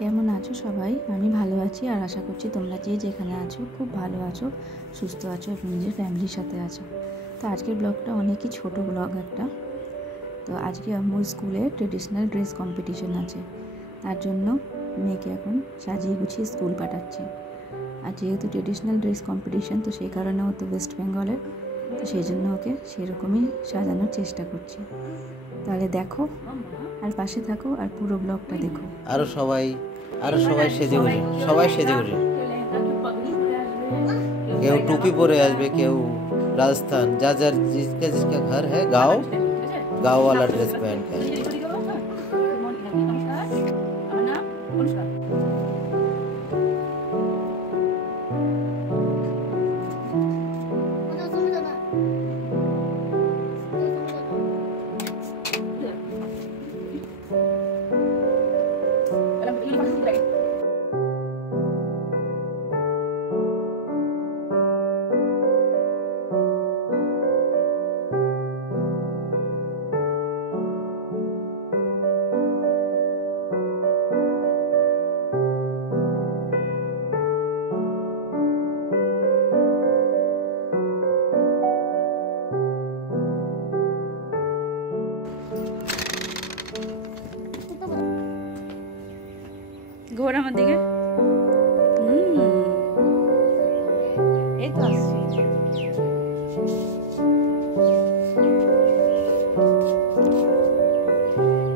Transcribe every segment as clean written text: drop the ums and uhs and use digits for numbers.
কেমন আছো সবাই? আমি ভালো আছি আর আশা করছি তোমরা যে যেখানে আছো খুব ভালো আছো, সুস্থ আছো এবং নিজের ফ্যামিলির সাথে আছো। তো আজকের ব্লগটা অনেকই ছোট ব্লগ একটা। তো আজকে আমার স্কুলে ট্রেডিশনাল ড্রেস কম্পিটিশন আছে, তার জন্য মেয়েকে এখন সাজিয়ে গুছিয়ে স্কুল পাঠাচ্ছি। আর যেহেতু ট্রেডিশনাল ড্রেস কম্পিটিশন, তো সেই কারণে ও তো ওয়েস্ট বেঙ্গলের, তো সেই জন্য ওকে সেরকমই সাজানোর চেষ্টা করছি। তাহলে দেখো আর পাশে থাকো আর পুরো ব্লগটা দেখো। আরো সবাই সেজে গুজে কেউ টুপি পরে আসবে, কেউ রাজস্থান, যা যার जिसका जिसका घर है गाँव वाला ड्रेस पहन के ঘোর আমার দিকে। এই তো আসছি।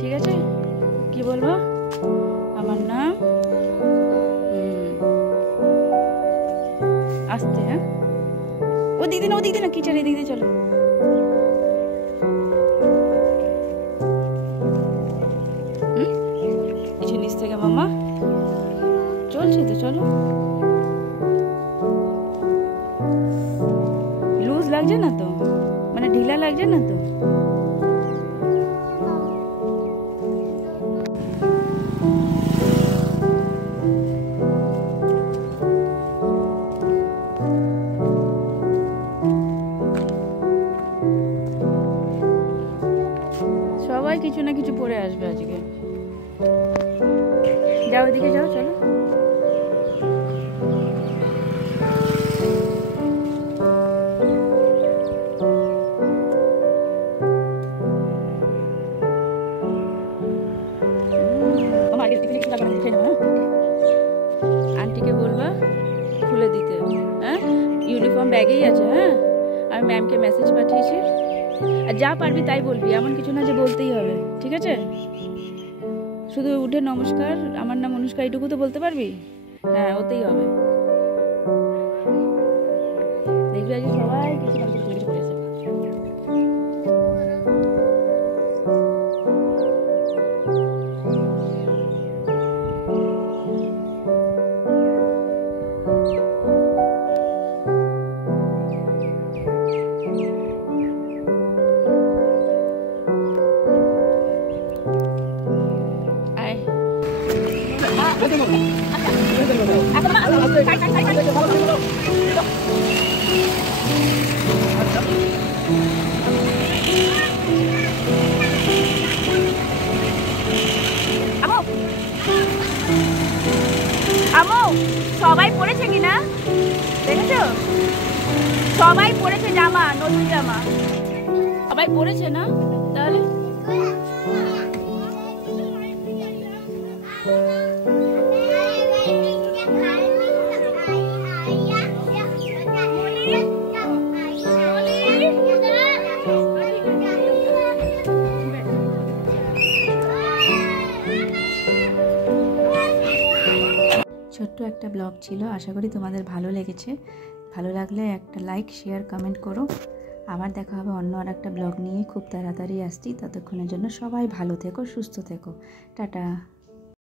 ঠিক আছে, কি বলবো? আমার নাম আসতে। হ্যাঁ, ও দিদি না কিচার, এই দিদি চলো। কিছু নিচ থেকে মামা চলছে তো, চলো। লুজ লাগছে না তো, মানে ঢিলা লাগছে না তো? সবাই কিছু না কিছু পরে আসবে আজকে। যাও, ওইদিকে যাও, চলো। আন্টিকে বলবা খুলে দিতে। হ্যাঁ, ইউনিফর্ম ব্যাগেই আছে। হ্যাঁ, আমি ম্যামকে মেসেজ পাঠিয়েছি। আর যা পারবি তাই বলবি, এমন কিছু না যে বলতেই হবে, ঠিক আছে? শুধু উঠে নমস্কার, আমার নাম অনুষ্কা, এইটুকু তো বলতে পারবি। হ্যাঁ, ওতেই হবে। দেখবি আজকে সবাই কিছু না কিছু করেছে। আমো সবাই পড়েছে কিনা দেখেছো? সবাই পড়েছে জামা, নতুন জামা সবাই পড়েছে না? তাহলে ছোট্ট একটা ব্লগ ছিল, আশা করি তোমাদের ভালো লেগেছে। ভালো লাগলে একটা লাইক, শেয়ার, কমেন্ট করো। আবার দেখা হবে অন্য আর একটা ব্লগ নিয়ে, খুব তাড়াতাড়ি আসছি। ততক্ষণের জন্য সবাই ভালো থেকো, সুস্থ থেকো। টাটা।